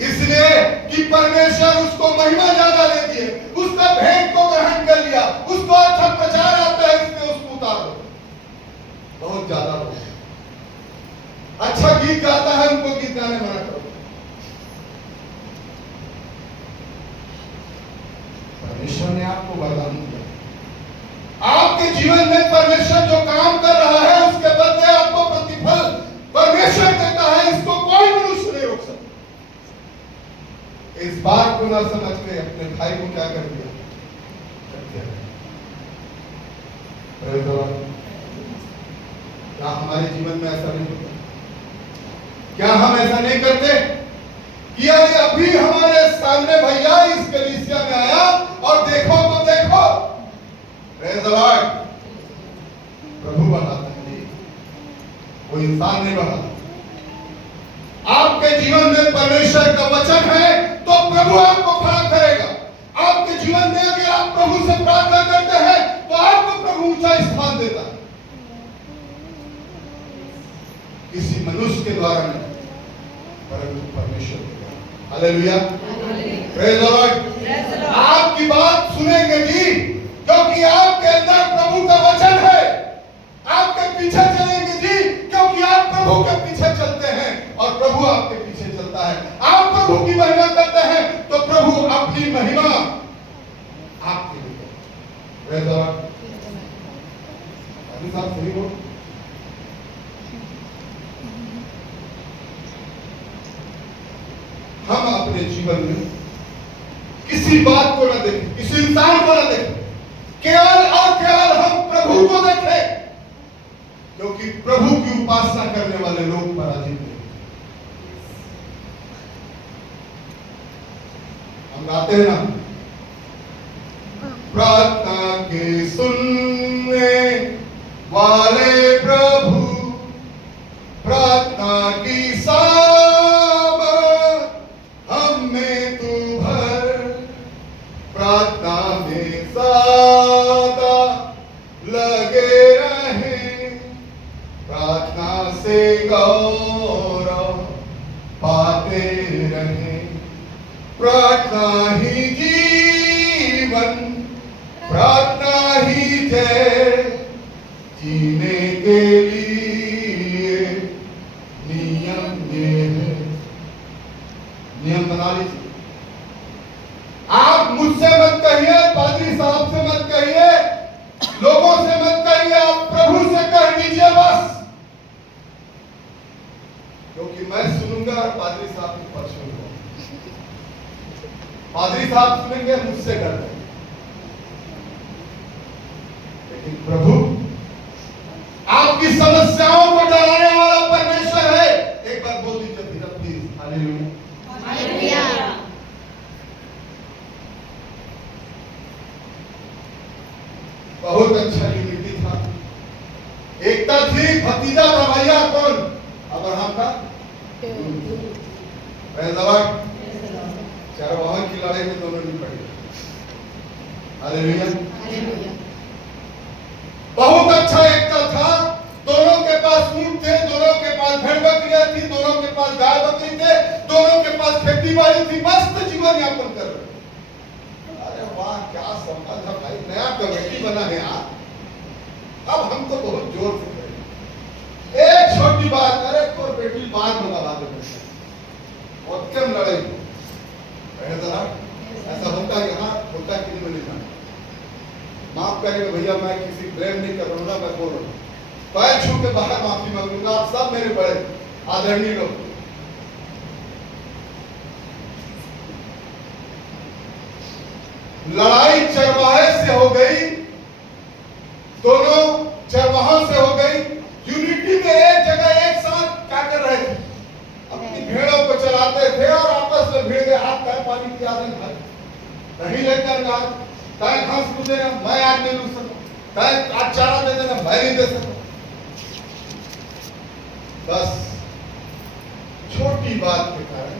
इसलिए कि परमेश्वर उसको महिमा ज्यादा देती है, उसका भेंट को ग्रहण कर लिया, उसको अच्छा प्रचार आता है, इसलिए उसको उतार दो। बहुत ज्यादा लोग अच्छा गीत गाता है, उनको गीत गाने मना करो। परमेश्वर ने आपको वरदान दिया, आपके जीवन में परमेश्वर जो काम कर रहा है उसके बदले आपको प्रतिफल परमेश्वर देता है, इसको कोई मनुष्य नहीं रोक सकता। इस बात को ना समझ के अपने भाई को क्या कर दिया, क्या हमारे जीवन में ऐसा नहीं होता? क्या हम ऐसा नहीं करते कि अरे अभी हमारे सामने भैया इस कलीसिया में आया और देखो तो देखो, प्रेज़ द लॉर्ड, प्रभु बढ़ाता है, कोई इंसान नहीं बढ़ाता। आपके जीवन में परमेश्वर का वचन है तो प्रभु आपको खड़ा करेगा। आपके जीवन में अगर आप प्रभु से प्रार्थना करते हैं तो आपको प्रभु ऊंचा स्थान देता है, किसी मनुष्य के द्वारा नहीं, परंतु परमेश्वर के द्वारा। Hallelujah, praise the Lord. आपकी बात सुनेंगे जी, क्योंकि आपके अंदर प्रभु का वचन है। आपके पीछे चलेंगे जी, क्योंकि आप प्रभु के पीछे चलते हैं और प्रभु आपके पीछे चलता है। आप प्रभु की महिमा करते हैं तो प्रभु अपनी महिमा आपके लिए। Praise the Lord. अभी साहब सही हो, हम अपने जीवन में किसी बात को न देखें, किसी इंसान को न देखें, केवल और केवल हम प्रभु को देखें, क्योंकि प्रभु की उपासना करने वाले लोग पराजित हैं। हम गाते हैं ना, प्रार्थना के सुनने वाले प्रभु, प्रार्थना की सामर्थ हम में तू भर, प्रार्थना में सदा लगे रहे, प्रार्थना से गौरव पाते रहे, प्रार्थना ही जीवन, प्रार्थना ही जय, जीने के लिए नियम ये है। नियम बना लीजिए। आप मुझसे मत कहिए, पादरी साहब से मत कहिए, लोगों से मत कहिए, आप प्रभु से कह दीजिए बस, क्योंकि मैं सुनूंगा और पादरी साहब के पास सुनूंगा। पादरी साहब सुनेंगे, मुझसे करते, लेकिन प्रभु आपकी समस्याओं को डराने वाला परमेश्वर है। एक बार बोल दीजिए प्लीज, हालेलुया, हालेलुया। बहुत अच्छा यूनिटी था, एकता थी। भतीजा था भैया कौन? अब्राहम का। Praise the Lord. चरवाहा की लड़ाई में दोनों नहीं पड़े। हालेलुया। बहुत अच्छा एकता था। दोनों के पास ऊंट थे, दोनों के पास भेड़ बकरियां थी, दोनों के पास गाय बकरी थे, दोनों के पास खेती बाड़ी थी, मस्त जीवन यापन कर रहे। अरे वाह, क्या संबंध है भाई, नया कमेटी बना है यार। अब हम तो बहुत जोर से करेंगे। एक छोटी बात, अरे कोई बेटी बाद में बात करते और कम लड़ाई जरा ऐसा होता है, यहाँ होता है कि नहीं मिलेगा। माफ करेंगे भैया, मैं किसी ब्लेम नहीं कर रहा हूँ ना, मैं बोल रहा हूँ, पैर छू के बाहर माफी मांगूंगा। आप सब मेरे बड़े आदरणीय लोग, लड़ाई चरवाहे से हो गई, दोनों चरवाहों से हो गई। यूनिटी में एक जगह एक साथ क्या कर रहे थे, अपनी भेड़ों को चलाते थे और आपस में भीड़ के हाथ पैर पानी की आदत भाई नहीं लेकर जा, तय घास को देना मैं आज नहीं लू सकूं, तय आज चारा दे देना मैं नहीं दे सकूं। बस छोटी बात के कारण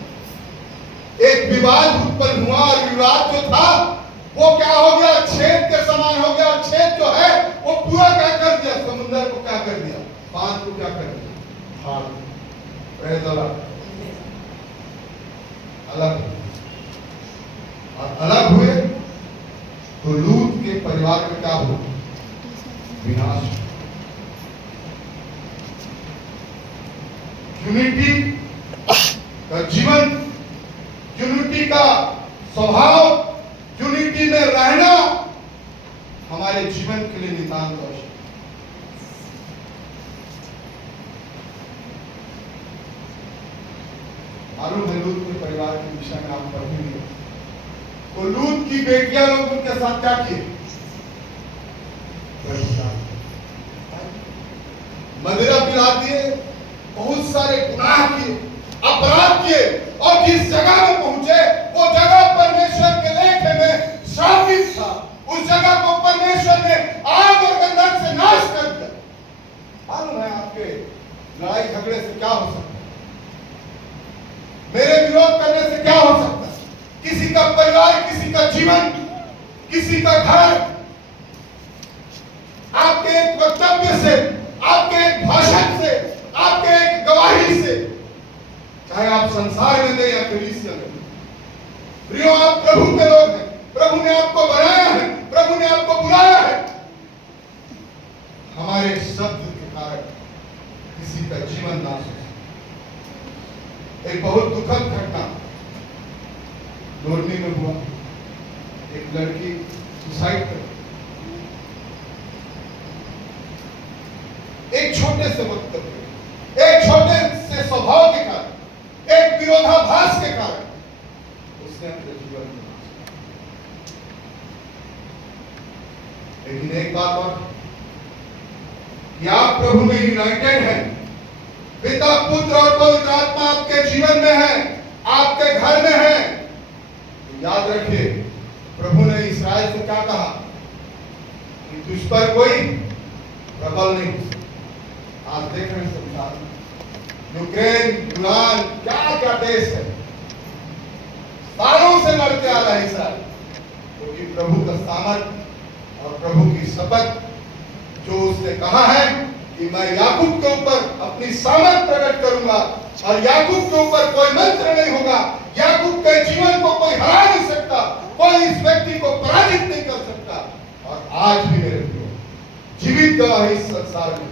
एक विवाद उत्पन्न हुआ और विवाद जो था वो क्या हो गया, छेद के समान हो गया। और छेद जो है वो पूरा क्या कर दिया, समुद्र को क्या कर दिया, बांध को क्या कर दिया, फाड़ अलग। और अलग हुए तो लूत के परिवार में क्या हुआ, विनाश। यूनिटी का जीवन, यूनिटी का स्वभाव, यूनिटी में रहना हमारे जीवन के लिए नितांत आवश्यक। मालूम है लूत के परिवार के विषय में आप पढ़ेंगे तो लूत की बेटियां लोग उनके साथ क्या किए, मदिरा पिला दिए, बहुत सारे गुनाह किए, अपराध किए, और जिस जगह में पहुंचे वो जगह परमेश्वर के लेखे में शापित था। उस जगह को परमेश्वर ने आग और गंधक से नाश कर दिया। मालूम है आपके लड़ाई झगड़े से क्या हो सकता है, मेरे विरोध करने से क्या हो सकता है, किसी का परिवार, किसी का जीवन, किसी का घर, आपके एक वक्तव्य से, आपके एक भाषण से, आपके एक गवाही से, चाहे आप संसार में दें या कलीसिया में। प्रियो, आप प्रभु के लोग हैं, प्रभु ने आपको बनाया है, प्रभु ने आपको बुलाया है। हमारे शब्द के कारण किसी का जीवन नाश हो। एक बहुत दुखद घटना लोरनी में हुआ, एक लड़की सुसाइड कर, एक छोटे से वक्तव्य, एक छोटे से स्वभाव के कारण, एक विरोधाभास के कारण उसने अपने जीवन में। लेकिन एक बात और कि आप प्रभु में यूनाइटेड हैं, पिता, पुत्र और पवित्र आत्मा आपके जीवन में है, आपके घर में है, तो याद रखिए प्रभु ने इस्राएल से क्या कहा कि तुझ पर कोई प्रबल नहीं हो सकता। आज देख रहे हैं संसार में यूक्रेन, यूनान, क्या क्या देश है, सालों से लड़ते आ रहा है इस्राएल, क्योंकि प्रभु का सामर्थ और प्रभु की शपथ जो उसने कहा है कि मैं याकूब के ऊपर अपनी सामर्थ प्रकट करूंगा और याकूब के ऊपर कोई मंत्र नहीं होगा, याकूब के जीवन को कोई हरा नहीं सकता, कोई इस व्यक्ति को पराजित नहीं कर सकता। और आज भी मेरे प्रियो, जीवित गवाही इस संसार में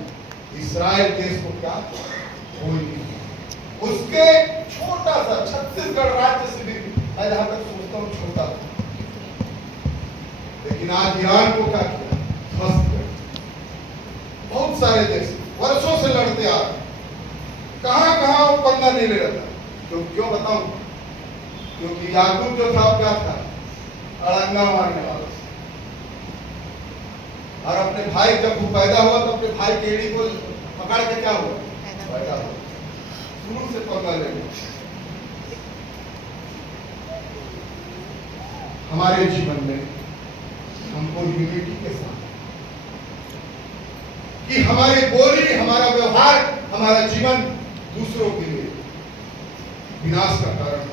इस्राएल देश को क्या कोई नहीं, उसके छोटा सा छत्तीसगढ़ राज्य से भी मैं जहां तक सोचता हूं छोटा, लेकिन आज ईरान को क्या किया, ध्वस्त कर। बहुत सारे देश वर्षों से लड़ते आ रहे, कहां कहां वो पंगा नहीं ले रहा था। तो क्यों बताऊं, क्योंकि याकूब जो था क्या था, अड़ंगा मारने वाला, और अपने भाई जब वो पैदा हुआ तो अपने भाई की एड़ी को पकड़ के क्या हुआ, पैदा हुआ, शुरू से पंगा ले लिया। हमारे जीवन में हमको यूनिटी के साथ कि हमारी बोली, हमारा व्यवहार, हमारा जीवन दूसरों के लिए विनाश का कारण।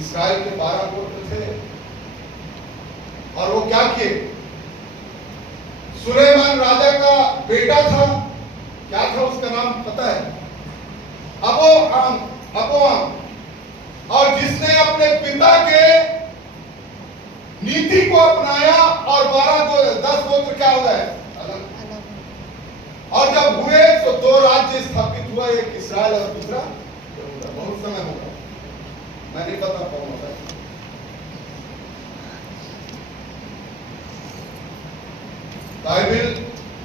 इस्राएल के 12 गोत्र थे, और वो क्या किए? सुलेमान राजा का बेटा था, क्या था उसका नाम पता है? अबोआम। और जिसने अपने पिता के नीति को अपनाया और 10 गोत्र क्या हो गए? और जब हुए तो 2 राज्य स्थापित हुआ, एक इस्राएल और दूसरा यहूदा। बहुत समय होगा, मैं नहीं बता पाऊंगा। बाइबल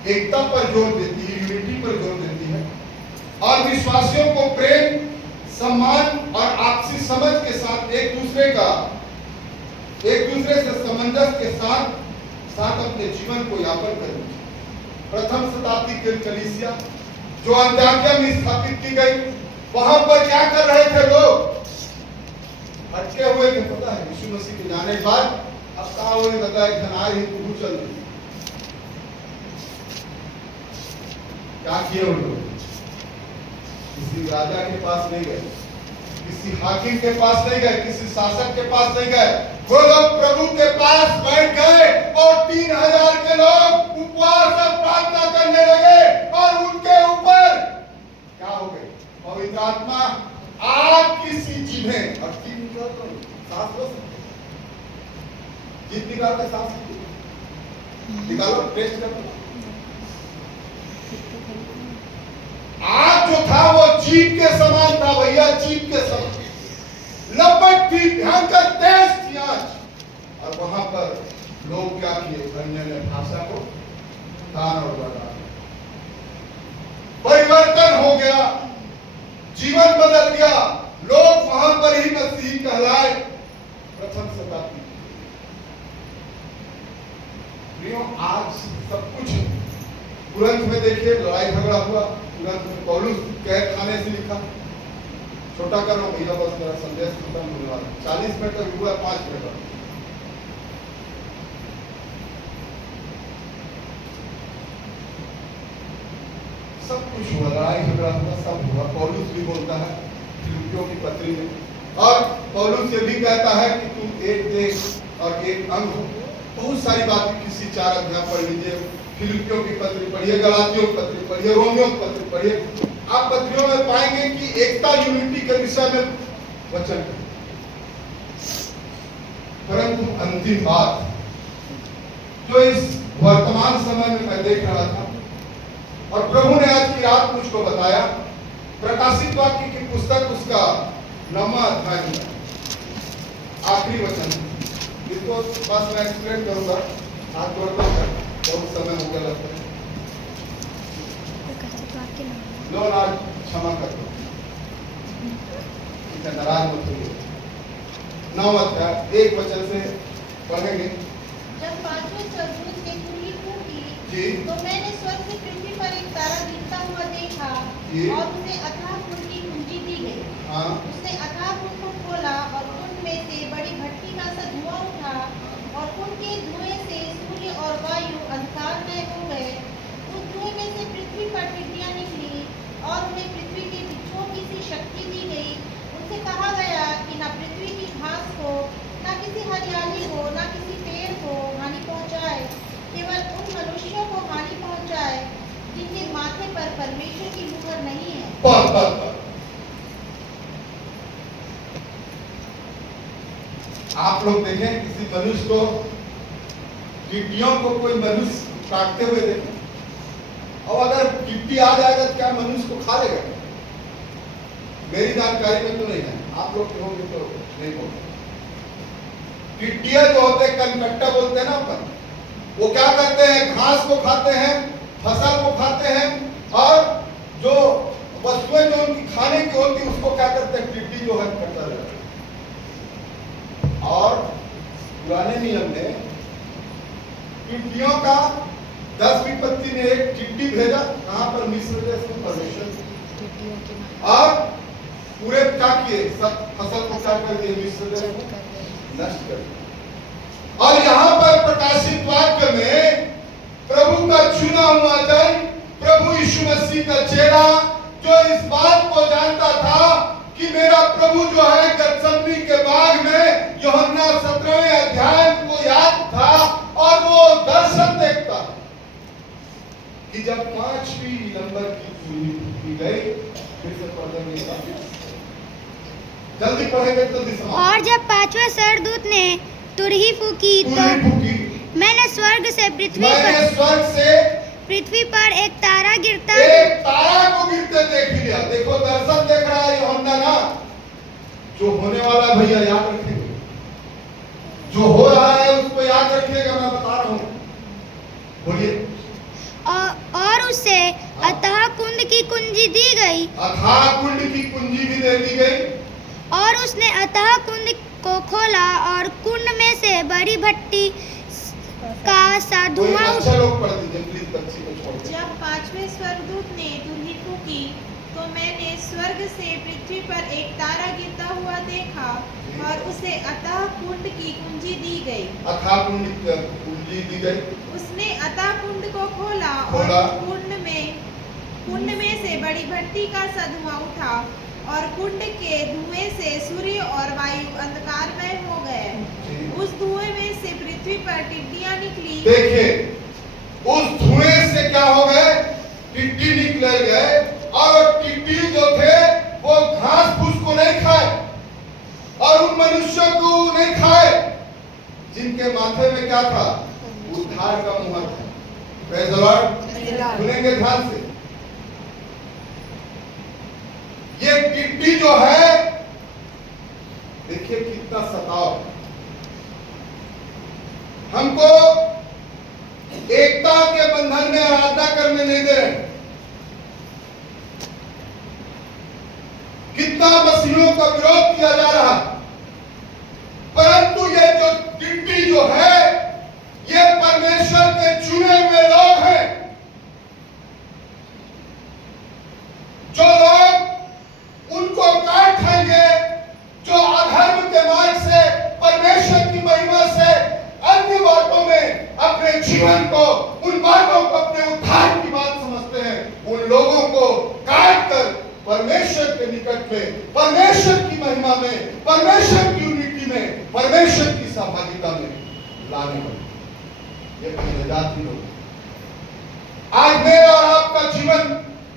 एकता पर जोर देती है, यूनिटी पर जोर देती है और विश्वासियों को प्रेम, सम्मान और आपसी समझ के साथ एक दूसरे से सामंजस्य के साथ अपने जीवन को यापन करनी चाहिए। प्रथम शताब्दी की कलीसिया जो अंताकिया में स्थापित की गई, वहां पर क्या कर रहे थे लोग? अटके हुए थे। पता है यीशु मसीह के जाने के बाद अब कहा हुए लगा एक धनार ही तू चल रही। क्या किए उन लोग? किसी राजा के पास नहीं गए, किसी हाकिम के पास नहीं गए, किसी शासक के पास नहीं गए। वो लोग प्रभु के पास बैठ गए और 3000 के लोग उपवास और प्रार्थना करने लगे और उनके ऊपर क्या हो गए? पवित्र आत्मा आग की सी जिन्हें और सांस लो, जीत निकालते सांस निकालो, टेस्ट करो। आग जो था वो जीप के समान था भैया, जीप के समान लपट थी, भयंकर तेज थी आग। और वहां पर लोग क्या किए? अन्य भाषा को दान और बढ़ा, परिवर्तन हो गया, जीवन बदल गया, लोग वहां पर ही मसीही कहलाए। प्रथम शताब्दी आज सब कुछ तुरंत में देखिए, लड़ाई झगड़ा हुआ तुरंत में, पौलुस कैद खाने से लिखा। छोटा कर रहा हूं भैया, बस मेरा संदेश खत्म होने वाला। 40 मिनट तक हुआ, 5 मिनट सब कुछ हुआ, लड़ाई झगड़ा हुआ, सब हुआ। पौलुस भी बोलता है फिलिप्पियों की पत्री में, और पौलुस ये भी कहता है कि तुम एक देश और एक अंग हो। बहुत सारी बातें, किसी 4 अध्याय पढ़ लीजिए, फिलिप्पियों की पत्री पढ़िए, गलातियों की पत्री पढ़िए, रोमियों की पत्री पढ़िए। आप पत्रियों में पाएंगे कि एकता, यूनिटी के विषय में वचन। परंतु अंतिम बात जो इस वर्तमान समय में मैं देख रहा था और प्रभु ने आज की रात मुझको बताया, प्रकाशित वाक्य की पुस्तक उसका 9वां अध्याय में आखिरी वचन। इसको बस मैं एक्सप्लेन करूंगा, हाथ जोड़कर बहुत समय हो गया लगता है। लो आज क्षमा कर दो, नाराज मत होइए। 9वां अध्याय 1 वचन से पढ़ेंगे। जब 5वें स्वर्गदूत ने कुंडी फूंकी, जी, तो मैंने स्वर्ग से पृथ्वी पर एक तारा गिरता हुआ देखा जी, और उसे अथाह कुंड की कुंजी दी गई। हाँ, उसने अथाह कुंड को खोला और कुंड में से बड़ी भट्टी का सा धुआं उठा और कुंड के धुएं से सूर्य और वायु अंधकारमय हो गए। उस धुएं में से पृथ्वी पर टिड्डियां निकली और उन्हें पृथ्वी के वृक्षों की सी शक्ति दी गई। उनसे कहा गया कि न पृथ्वी की घास को, न किसी हरियाली को, न किसी पेड़ को हानि पहुंचाए, केवल उन मनुष्यों को हानि पहुंचाए जिनके माथे पर परमेश्वर की मुहर नहीं है। पर आप लोग देखें किसी मनुष्य को, टिड्डियों को कोई मनुष्य काटते हुए देखें, और अगर टिड्डी आ जाएगा तो क्या मनुष्य को खा लेगा? मेरी जानकारी में तो नहीं है, आप लोग के होंगे तो नहीं बोलते। टिड्डियां जो होते हैं, कनकट्टा बोलते हैं ना अपन, वो क्या करते हैं? घास को खाते हैं, फसल को खाते हैं, और जो वस्तुएं जो उनकी खाने की होती है उसको क्या करते हैं? टिड्डी जो है करता रहता है। और पुराने नियम में टिड्डियों का 10 विपत्ति में एक टिड्डी भेजा, कहां पर? मिस्र देश में परमेश्वर, और पूरे क्या किए? सब फसल को क्या कर दिए? मिस्र देश में नष्ट कर दिया। और यहाँ पर प्रकाशित वाक्य में प्रभु का चुना हुआ जन, प्रभु यीशु मसीह का चेला, जो इस बात को जानता था कि मेरा प्रभु जो है गethsemane के बाग में, यूहन्ना 17वें अध्याय को याद था और वो दर्शन देखता कि जब 5वीं नंबर की तुरही फूकी गई, फिर से पढ़ने में जल्दी पढ़ेंगे, जल्दी समाप्त। और जब 5वें सरदूत ने तुरही फूकी तो मैंने स्वर्ग से पृथ्वी पर एक तारा को गिरते देख लिया। देखो दर्शन देख रहा है यूहन्ना ना, जो होने वाला है भैया याद रखेंगे, जो हो रहा है उसको याद रखिएगा, मैं बता रहा हूँ, बोलिए। और उसे अतः कुंड की कुंजी दी गई, अथाह कुंड की कुंजी भी दे दी गई। और उसने अतः कुंड को खोला और कुंड में से बड़ी भट्टी का सा धुआं अच्छा लोग पढ़ दीजिए प्लीज, बच्ची को छोड़ दीजिए। जब 5वें स्वर्गदूत ने तुरही फूकी तो मैंने स्वर्ग से पृथ्वी पर एक तारा गिरता हुआ देखा और उसे अतः कुंड की कुंजी दी गई। अथाह कुंड की कुंजी दी गई। उसने अतः कुंड को खोला और कुंड में से बड़ी भट्टी का सा धुआं उठा और कुंड के धुएं से सूर्य और वायु अंधकारमय हो गए। उस धुएं में से पृथ्वी पर टिड्डियां निकली। देखिए उस धुएं से क्या हो गए, टिड्डी निकल गए, और टिड्डी जो थे वो घास फूस को नहीं खाए और उन मनुष्यों को नहीं खाए जिनके माथे में क्या था, उद्धार का मुहर था। Praise the Lord. सुनेंगे ध्यान से, ये टिड्डी जो है देखिए कितना सताव, हमको एकता के बंधन में आराधना करने नहीं दे रहे, कितना मसीहों का विरोध किया जा रहा, परंतु ये जो टिड्डी जो है ये परमेश्वर के चुने हुए लोग हैं। जो लोग उनको काट खाएंगे, जो अधर्म के मार्ग से परमेश्वर की महिमा से अन्य बातों में अपने जीवन को, उन बातों को अपने उद्धार की बात समझते हैं, उन लोगों को काट कर परमेश्वर के निकट में, परमेश्वर की महिमा में, परमेश्वर की यूनिटी में, परमेश्वर की सहभागिता में लाने वाले ये पहले जाति लोग। आज मेरा और आपका जीवन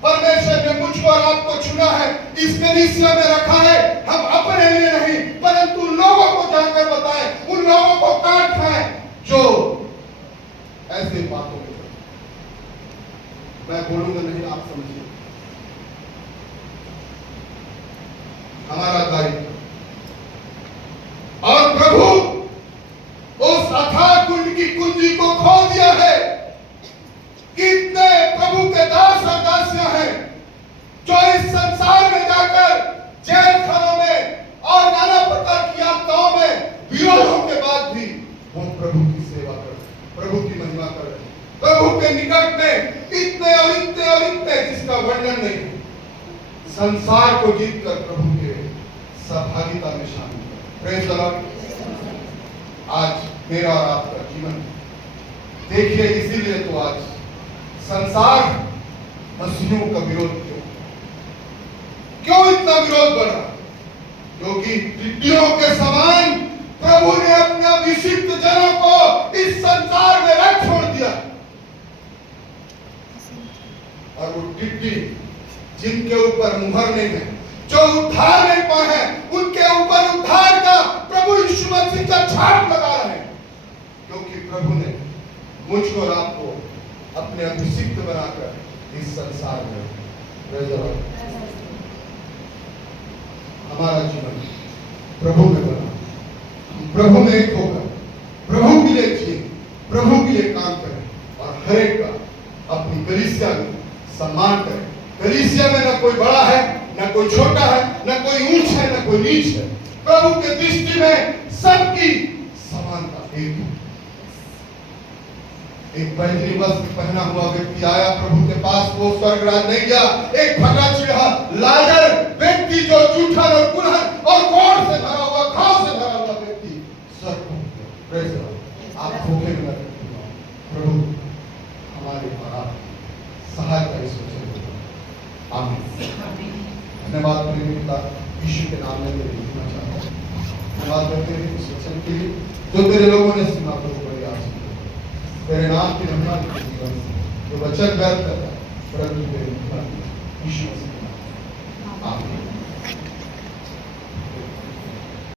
परमेश्वर ने मुझको और आपको चुना है, इस कलीसिया में रखा है, हम अपने लिए नहीं परंतु लोगों को जाकर बताएं, उन लोगों को काट खाएं जो ऐसे बातों में, मैं बोलूंगा नहीं, आप समझिए। हमारा दायित्व, और प्रभु उस अथाह कुंड की कुंजी को खोल दिया है। कितने प्रभु के दास और दासियां हैं जो इस संसार में जाकर जेल खानों में और नाना प्रकार की आपदाओं में विरोधों के बाद भी वो प्रभु की सेवा कर रहे, प्रभु की महिमा कर रहे, प्रभु के निकट में इतने और इतने और इतने जिसका वर्णन नहीं, संसार को जीत कर प्रभु के सहभागिता में शामिल कर। Praise the Lord. आज मेरा और आपका जीवन देखिए, इसीलिए तो आज संसार मसीहों का विरोध क्यों इतना विरोध बढ़ा, क्योंकि टिड्डियों के समान प्रभु ने अपने अभिषिक्त जनों को इस संसार में रख छोड़ दिया, और वो टिड्डी जिनके ऊपर मुहर नहीं है, जो उद्धार नहीं पाए हैं, उनके ऊपर उद्धार का प्रभु यीशु मसीह का छाप लगा रहे हैं, क्योंकि प्रभु ने मुझको और आपको अपने अभिषिक्त बनाकर इस संसार में हमारा जीवन प्रभु में बना, प्रभु में एक होकर प्रभु के लिए जिए, प्रभु के लिए काम करें, और हर एक का अपनी कलीसिया में सम्मान करें। कलीसिया में न कोई बड़ा है, न कोई छोटा है, न कोई ऊंच है, न कोई नीच है। प्रभु के दृष्टि में सबकी समानता एक है। एक बैगनी वस्त्र पहना हुआ व्यक्ति आया प्रभु के पास, वो स्वर्गराज नहीं गया। एक फटा चिढ़ा लाजर व्यक्ति जो जूठन और कुल्हड़ और कोढ़ से भरा हुआ, घाव से भरा हुआ व्यक्ति स्वर्ग को गया। Praise the Lord. आप भूखे में प्रभु हमारे पर सहायता इस वचन को। आमीन। धन्यवाद मेरे पिता यीशु के नाम में तेरे लिखना चाहता हूँ। धन्यवाद करते हैं इस वचन के लिए जो तेरे लोगों ने सुना। आपके रहमान के जीवन से जो वचन व्यर्थ करता है परंतु तेरे यीशु